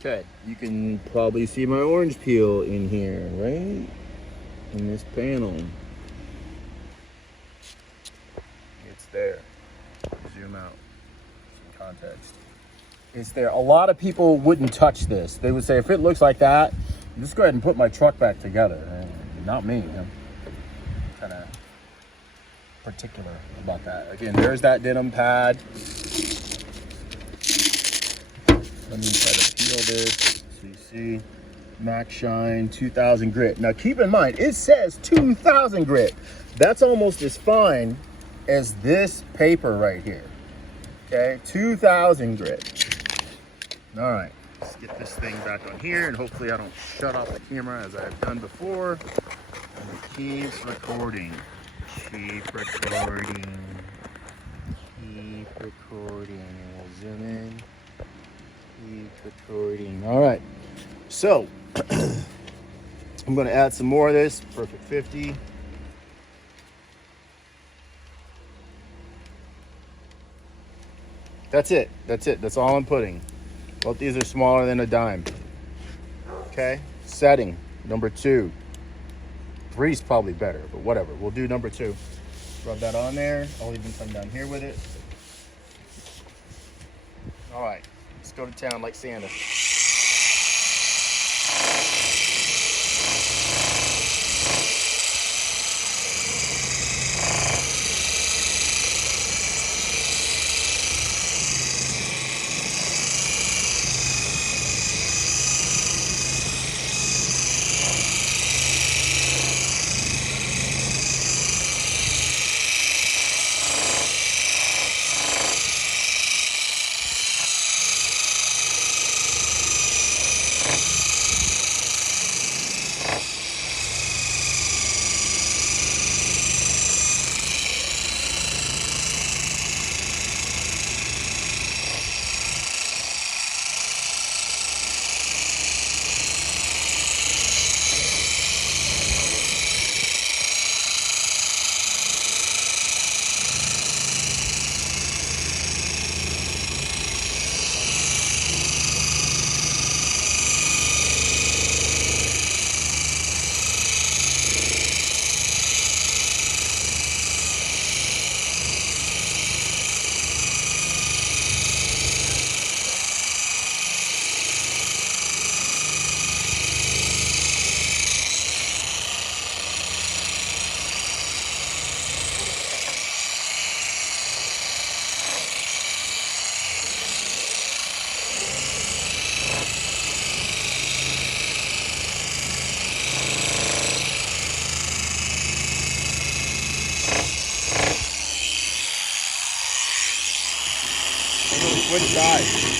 Okay, you can probably see my orange peel in here, right? In this panel. It's there. Zoom out. Some context. It's there. A lot of people wouldn't touch this. They would say, if it looks like that, just go ahead and put my truck back together. Not me. I'm kind of particular about that. Again, there's that denim pad. Let me try to peel this so you see. Max Shine 2000 grit. Now keep in mind, it says 2000 grit. That's almost as fine as this paper right here. Okay, 2000 grit. All right, let's get this thing back on here, and hopefully I don't shut off the camera as I've done before. And it keeps recording. Keep recording. Keep recording. And we'll zoom in. Keep recording. All right. So, I'm going to add some more of this Perfect 50. That's it. That's it. That's all I'm putting. Both these are smaller than a dime. Okay. Setting number 2. 3 is probably better, but whatever. We'll do number 2. Rub that on there. I'll even come down here with it. All right. Let's go to town like Santa. Switch sides.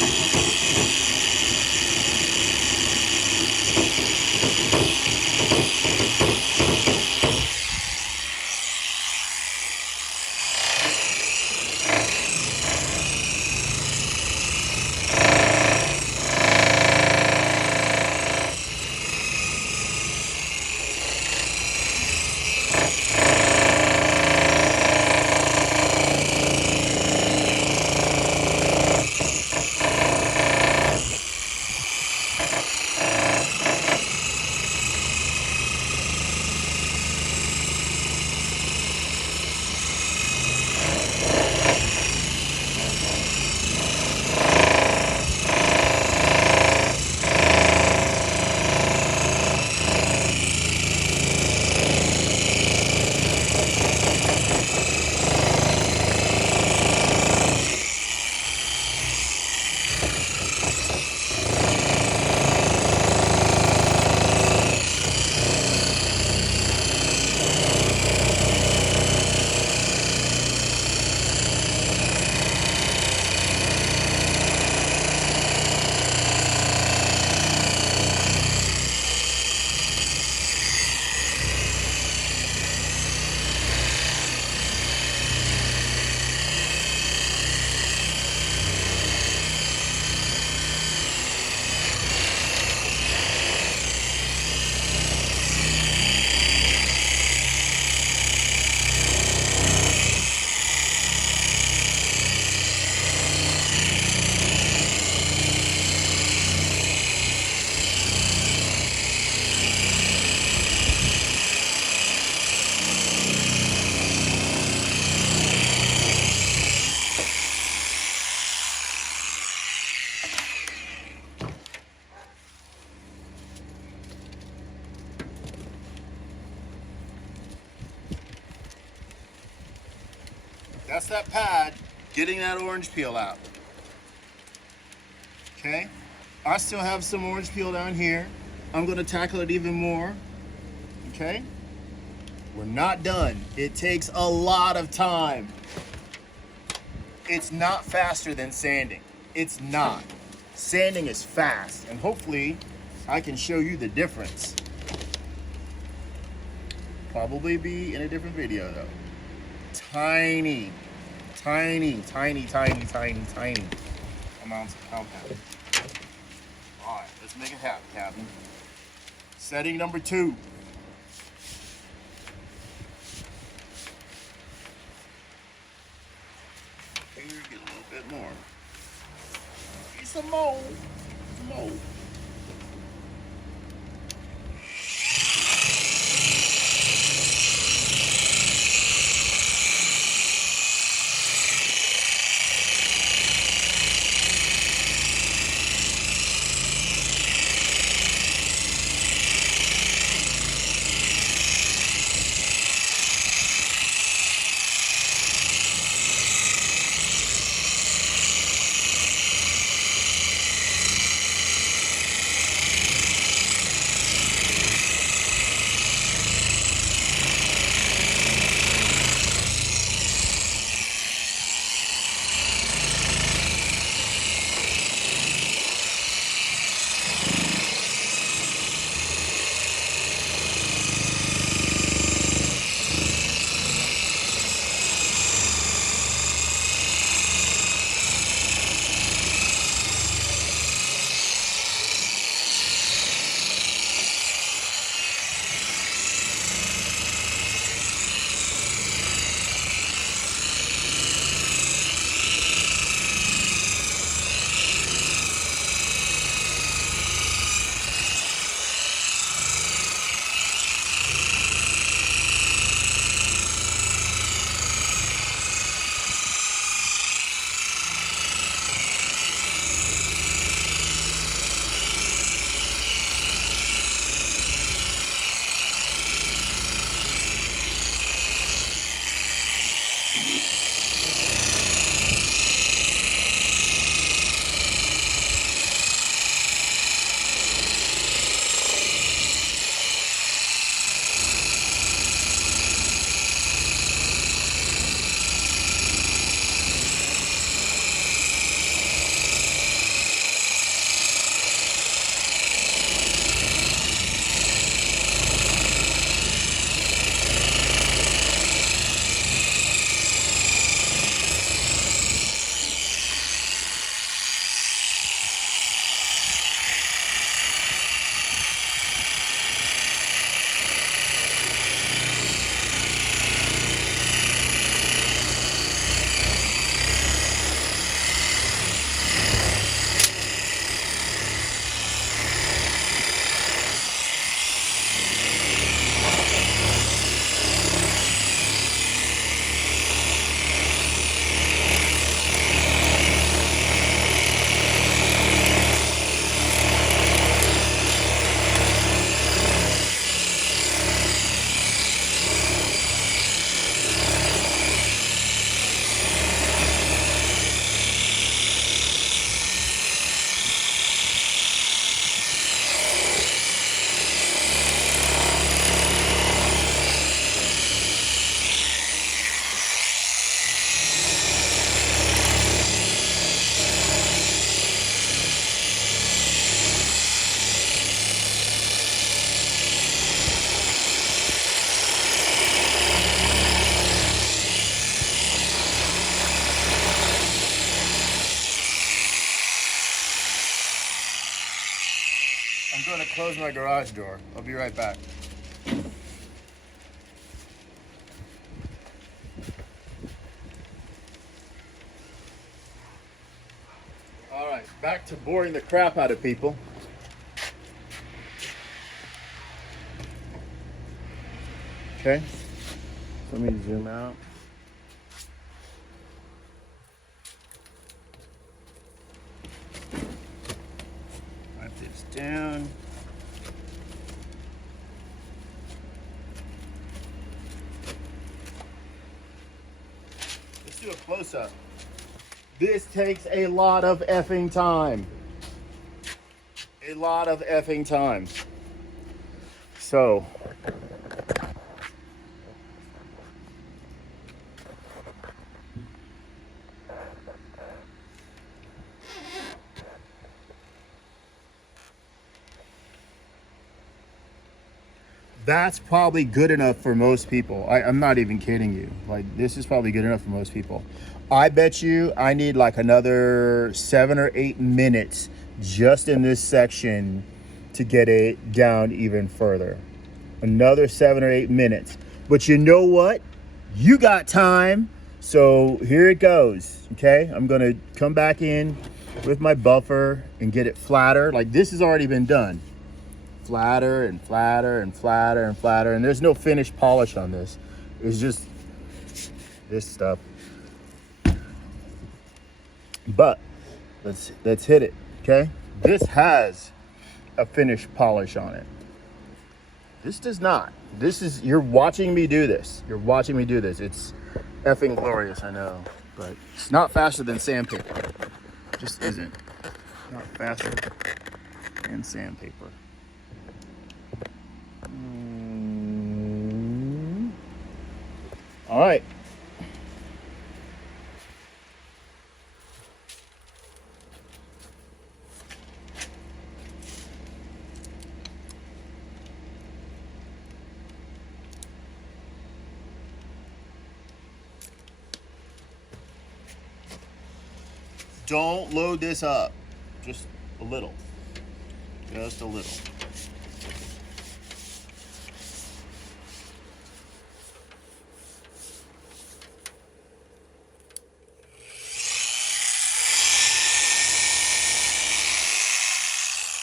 That's that pad getting that orange peel out. Okay, I still have some orange peel down here. I'm gonna tackle it even more. Okay, we're not done. It takes a lot of time. It's not faster than sanding. It's not. Sanding is fast, and hopefully I can show you the difference. Probably be in a different video though. Tiny, tiny, tiny, tiny, tiny, tiny amounts of compound. All right, let's make it happen, Captain. Setting number 2. Here, get a little bit more. Get some more. Some more. I'm going to close my garage door. I'll be right back. All right, back to boring the crap out of people. Okay, so let me zoom out. Wipe this down. Let's do a close up. This takes a lot of effing time. A lot of effing time. So, that's probably good enough for most people. I'm not even kidding you. Like, this is probably good enough for most people. I bet you I need like another 7 or 8 minutes just in this section to get it down even further. Another 7 or 8 minutes. But you know what? You got time. So here it goes. Okay, I'm gonna come back in with my buffer and get it flatter. Like, this has already been done. Flatter and flatter and flatter and flatter, and there's no finished polish on this. It's just this stuff. But let's hit it. Okay, this has a finished polish on it. This does not. This is, you're watching me do this. You're watching me do this. It's effing glorious, I know, but it's not faster than sandpaper. It just isn't. Not faster than sandpaper. All right. Don't load this up. Just a little. Just a little.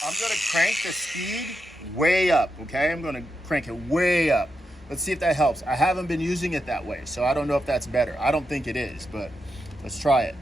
I'm gonna crank the speed way up, okay? I'm gonna crank it way up. Let's see if that helps. I haven't been using it that way, so I don't know if that's better. I don't think it is, but let's try it.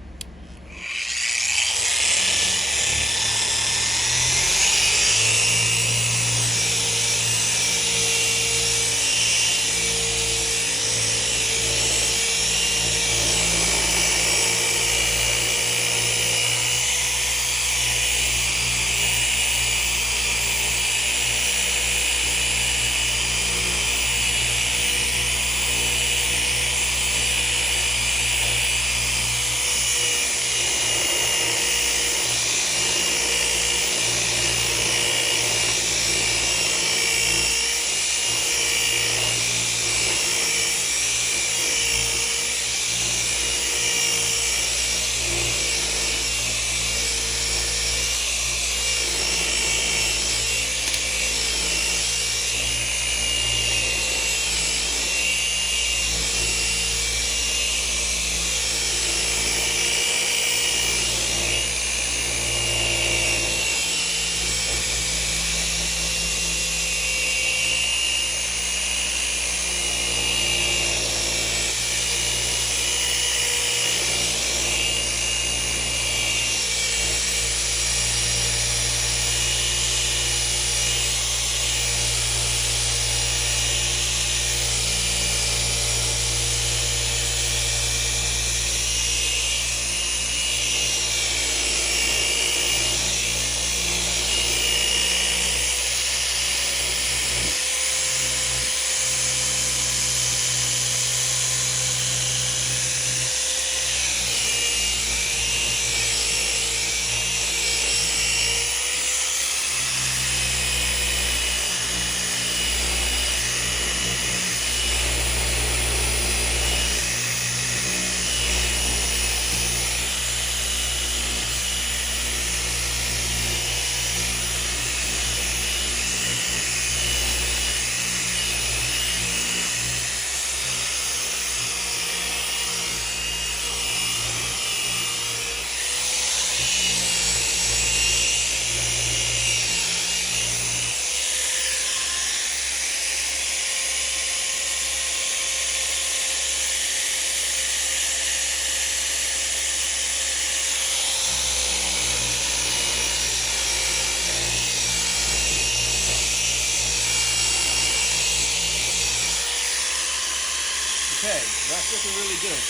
Okay, that's looking really good.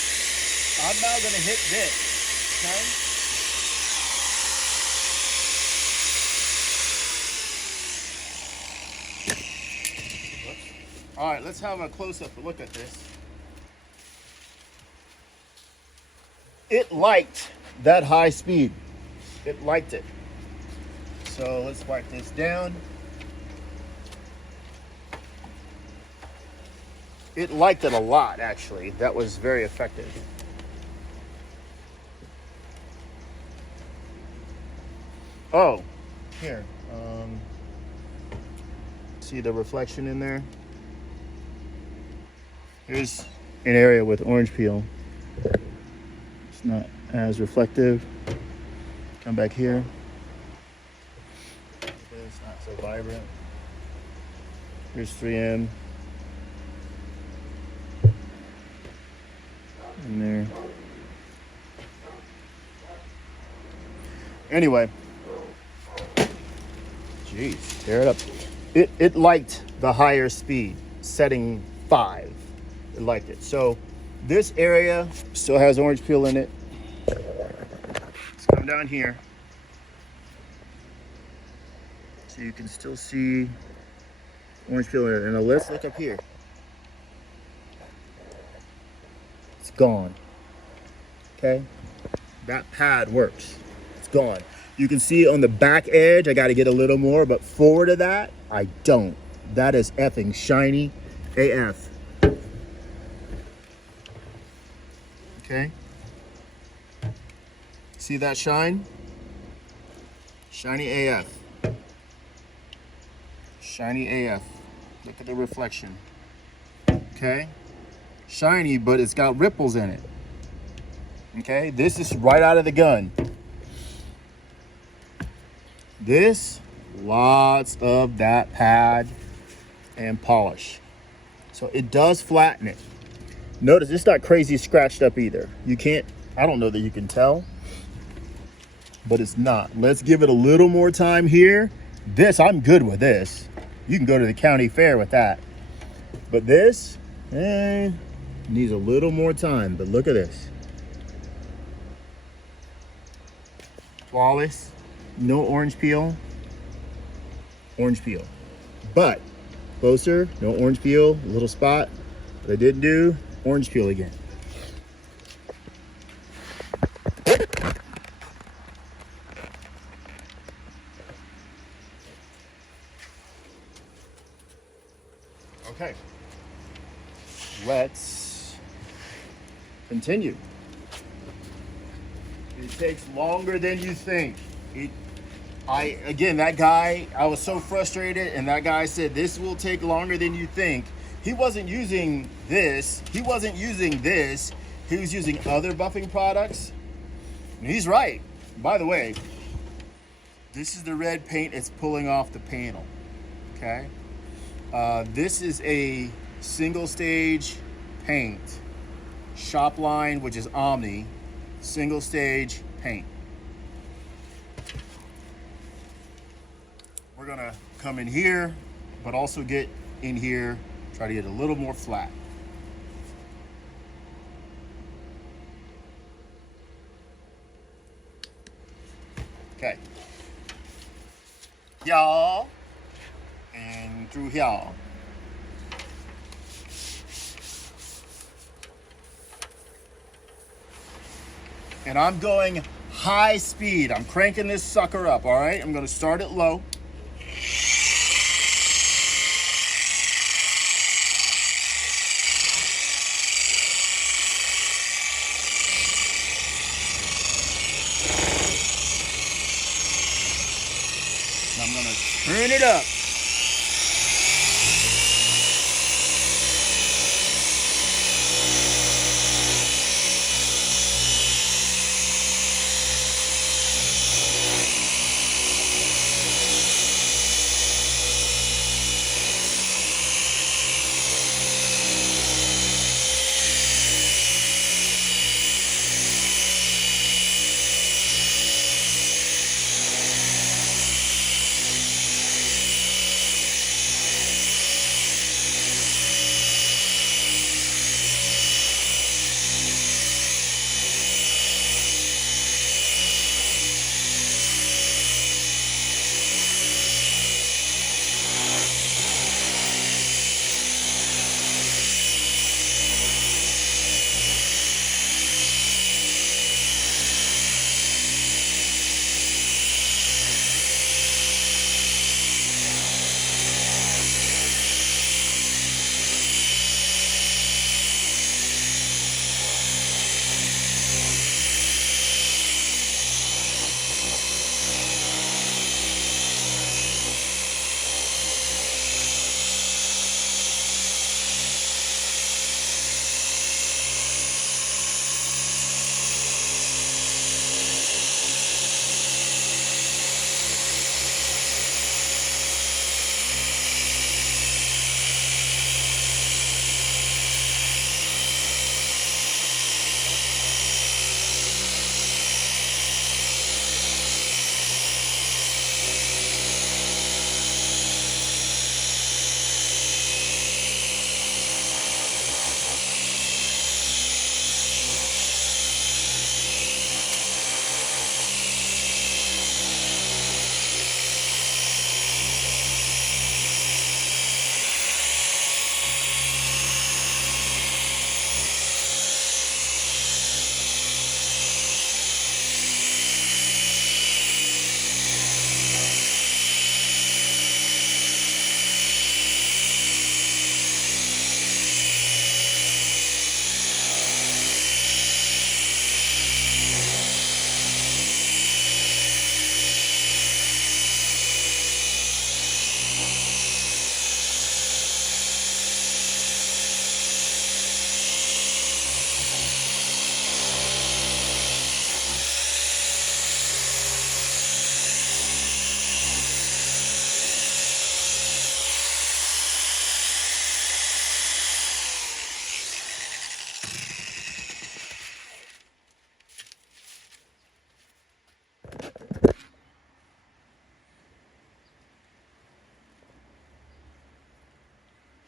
I'm now gonna hit this, okay? All right, let's have a close-up look at this. It liked that high speed. It liked it. So let's wipe this down. It liked it a lot, actually. That was very effective. Oh, here. See the reflection in there? Here's an area with orange peel. It's not as reflective. Come back here. It's not so vibrant. Here's 3M. In there. Anyway. Jeez, tear it up. It liked the higher speed, setting 5. It liked it. So this area still has orange peel in it. Let's come down here. So you can still see orange peel in it. And now let's look up here. It's gone. Okay? That pad works. It's gone. You can see on the back edge, I got to get a little more, but forward of that, I don't. That is effing shiny AF. Okay? See that shine? Shiny AF. Shiny AF. Look at the reflection. Okay? Shiny, but it's got ripples in it. Okay? This is right out of the gun. This, lots of that pad and polish. So it does flatten it. Notice it's not crazy scratched up either. You can't, I don't know that you can tell, but it's not. Let's give it a little more time here. This, I'm good with this. You can go to the county fair with that. But this, needs a little more time, but look at this. Flawless. No orange peel. Orange peel. But closer, no orange peel, a little spot. What I didn't do, orange peel again. Okay. Let's continue. It takes longer than you think. Again, that guy, I was so frustrated, and that guy said, this will take longer than you think. He wasn't using this. He wasn't using this. He was using other buffing products. And he's right. By the way, this is the red paint. It's pulling off the panel. Okay? This is a single stage paint. Shop line, which is Omni. Single stage paint. We're gonna come in here, but also get in here, try to get a little more flat. Okay. Y'all, and through y'all. And I'm going high speed. I'm cranking this sucker up, all right? I'm gonna start it low. I'm gonna turn it up.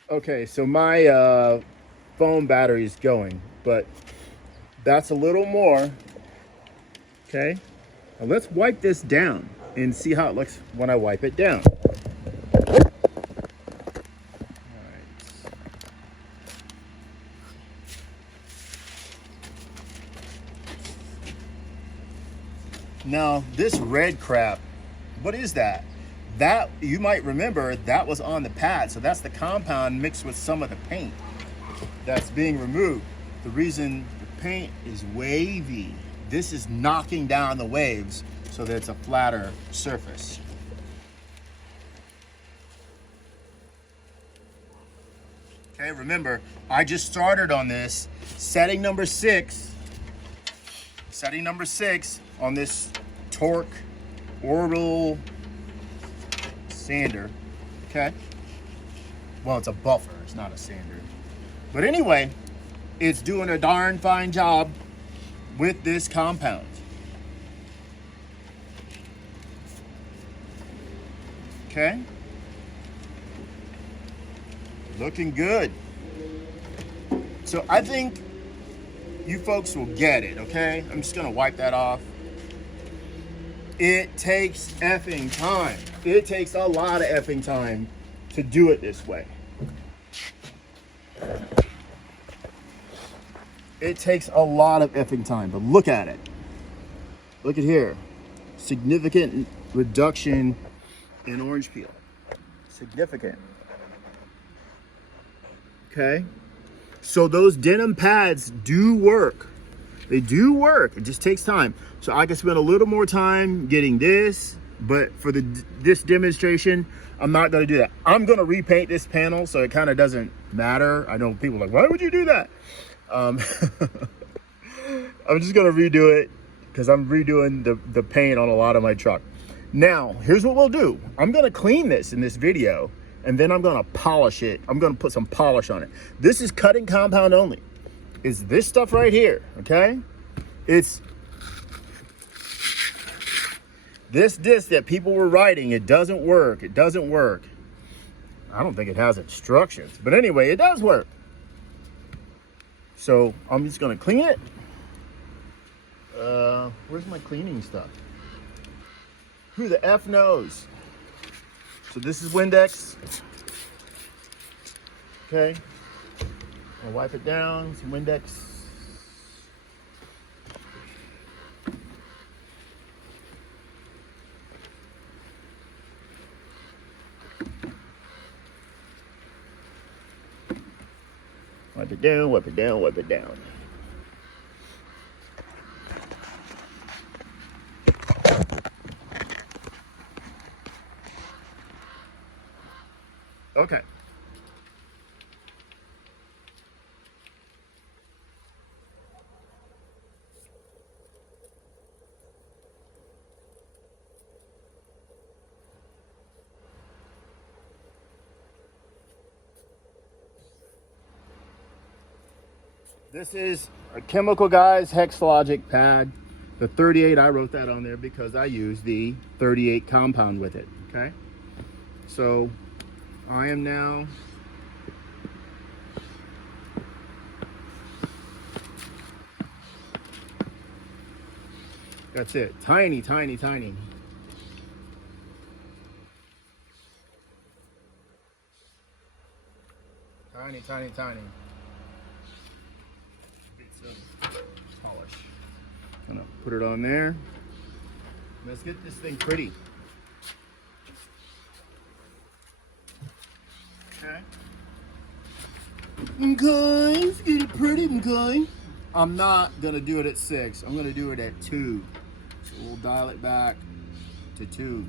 Okay, so my phone battery is going, but that's a little more. Okay, now let's wipe this down and see how it looks when I wipe it down. All right. Now this red crap, what is that? That, you might remember, that was on the pad, so that's the compound mixed with some of the paint that's being removed. The reason the paint is wavy, this is knocking down the waves so that it's a flatter surface. Okay, remember, I just started on this, setting number six on this Torq orbital sander. Okay, well, it's a buffer, it's not a sander, but anyway, it's doing a darn fine job with this compound. Okay, looking good. So I think you folks will get it. Okay, I'm just gonna wipe that off. It takes effing time. It takes a lot of effing time to do it this way. It takes a lot of effing time, but look at it. Look at here. Significant reduction in orange peel. Significant. Okay? So those denim pads do work. They do work. It just takes time. So I can spend a little more time getting this, but for this demonstration, I'm not going to do that. I'm going to repaint this panel so it kind of doesn't matter. I know people are like, why would you do that? I'm just going to redo it because I'm redoing the paint on a lot of my truck. Now, here's what we'll do. I'm going to clean this in this video, and then I'm going to polish it. I'm going to put some polish on it. This is cutting compound only. It's this stuff right here, okay? It's this disc that people were writing, it doesn't work. It doesn't work. I don't think it has instructions, but anyway, it does work. So I'm just gonna clean it. Where's my cleaning stuff? Who the F knows? So this is Windex. Okay. I'll wipe it down, some Windex. Wipe it down, wipe it down, wipe it down. Okay. This is a Chemical Guys Hexlogic pad. The 38, I wrote that on there because I use the 38 compound with it, okay? So I am now that's it. Tiny, tiny, tiny. Tiny, tiny, tiny. Polish. Gonna put it on there. Let's get this thing pretty. Okay. Okay, let's get it pretty, okay. I'm not gonna do it at 6. I'm gonna do it at 2. So we'll dial it back to 2.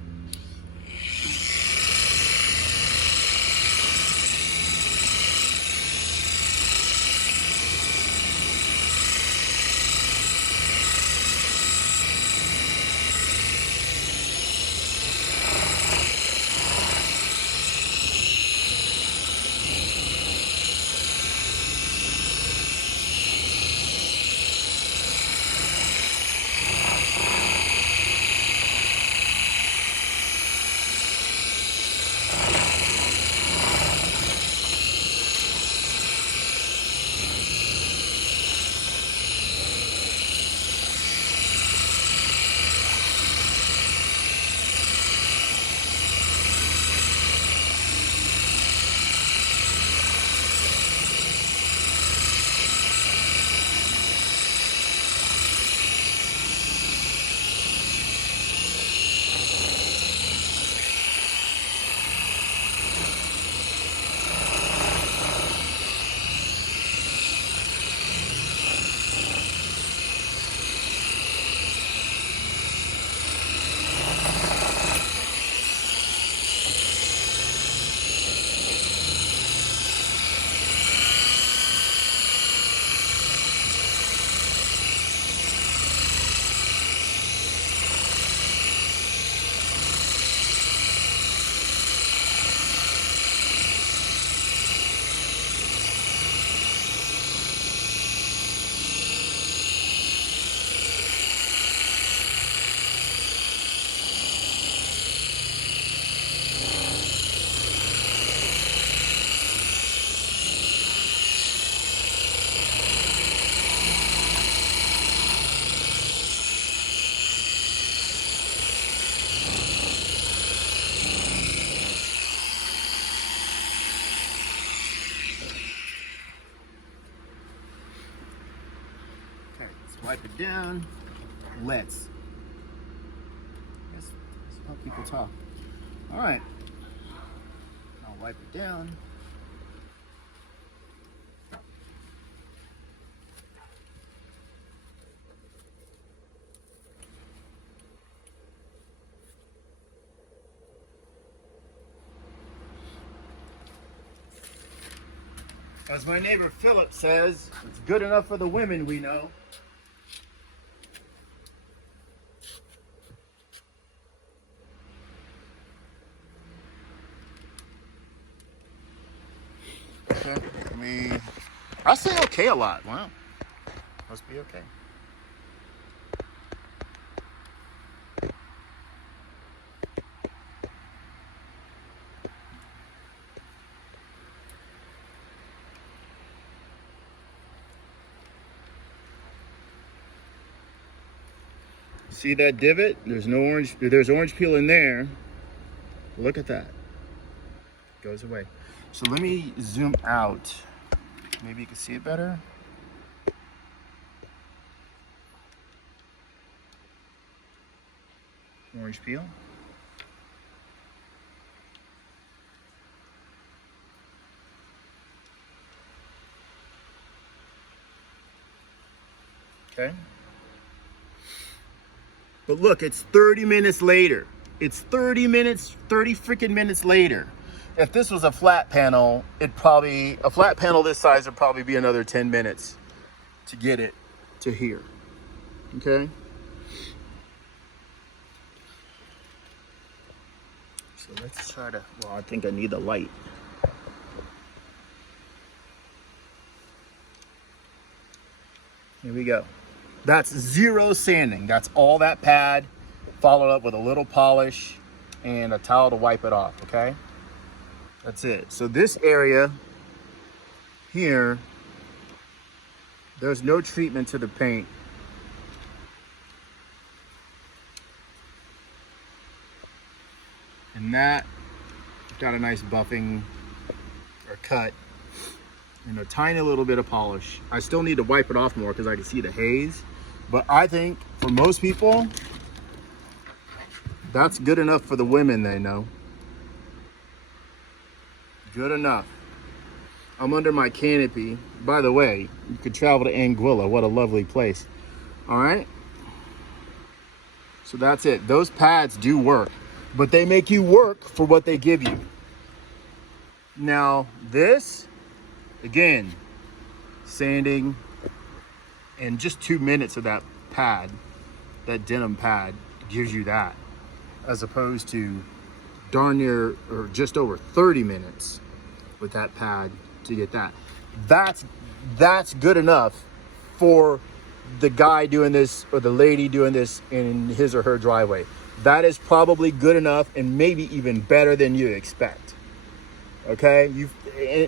Wipe it down. Let's how people talk. All right. I'll wipe it down. As my neighbor Philip says, it's good enough for the women we know. Okay, I say okay a lot. Wow, must be okay. See that divot? There's orange peel in there. Look at that. Goes away. So let me zoom out. Maybe you can see it better. Orange peel. Okay. But look, it's 30 minutes later. It's 30 freaking minutes later. If this was a flat panel, a flat panel this size would probably be another 10 minutes to get it to here. Okay? So let's try to, well, I think I need the light. Here we go. That's zero sanding. That's all that pad, followed up with a little polish and a towel to wipe it off, okay? That's it. So this area here, there's no treatment to the paint. And that got a nice buffing or cut and a tiny little bit of polish. I still need to wipe it off more because I can see the haze. But I think for most people, that's good enough for the women they know. Good enough. I'm under my canopy. By the way, you could travel to Anguilla. What a lovely place. All right. So that's it. Those pads do work, but they make you work for what they give you. Now this, again, sanding in just 2 minutes of that pad, that denim pad gives you that, as opposed to darn near or just over 30 minutes with that pad to get that. That's good enough for the guy doing this or the lady doing this in his or her driveway. That is probably good enough and maybe even better than you expect. Okay,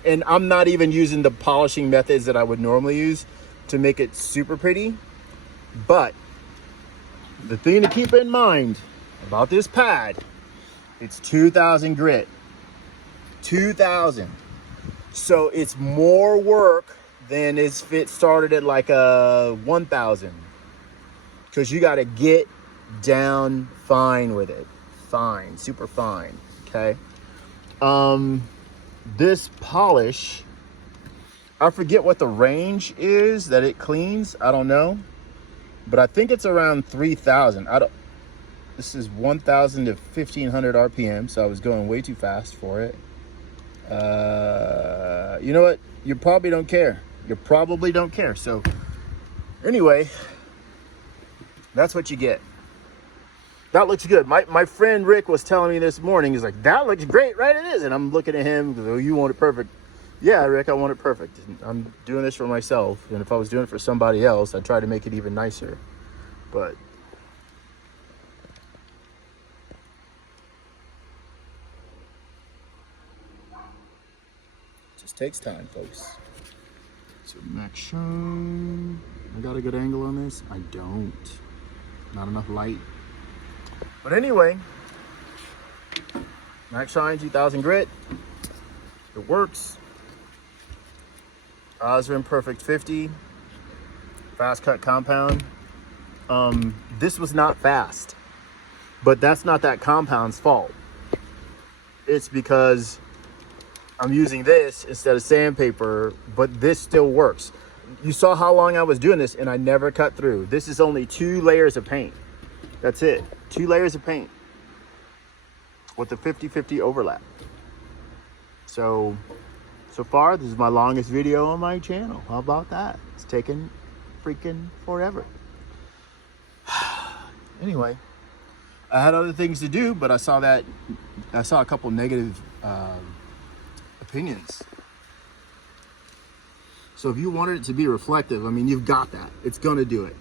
and I'm not even using the polishing methods that I would normally use to make it super pretty. But the thing to keep in mind about this pad, it's 2,000 grit. 2,000. So it's more work than if it started at like a 1,000. Because you got to get down fine with it. Fine, super fine. Okay. This polish, I forget what the range is that it cleans. I don't know. But I think it's around 3,000. This is 1,000 to 1,500 RPM, so I was going way too fast for it. You know what? You probably don't care. You probably don't care. So anyway, that's what you get. That looks good. My friend Rick was telling me this morning, he's like, that looks great, right? It is. And I'm looking at him, oh, you want it perfect. Yeah, Rick, I want it perfect. I'm doing this for myself. And if I was doing it for somebody else, I'd try to make it even nicer. But it just takes time, folks. So Max Shine. I got a good angle on this? I don't. Not enough light. But anyway, Max Shine 2000 grit. It works. Osren Perfect 50. Fast cut compound. this was not fast, but that's not that compound's fault. It's because I'm using this instead of sandpaper, but this still works. You saw how long I was doing this and I never cut through. This is only 2 layers of paint. That's it, 2 layers of paint with the 50-50 overlap. So far, this is my longest video on my channel. How about that? It's taken freaking forever. Anyway, I had other things to do, but I saw a couple negative opinions. So if you wanted it to be reflective, I mean, you've got that. It's gonna do it.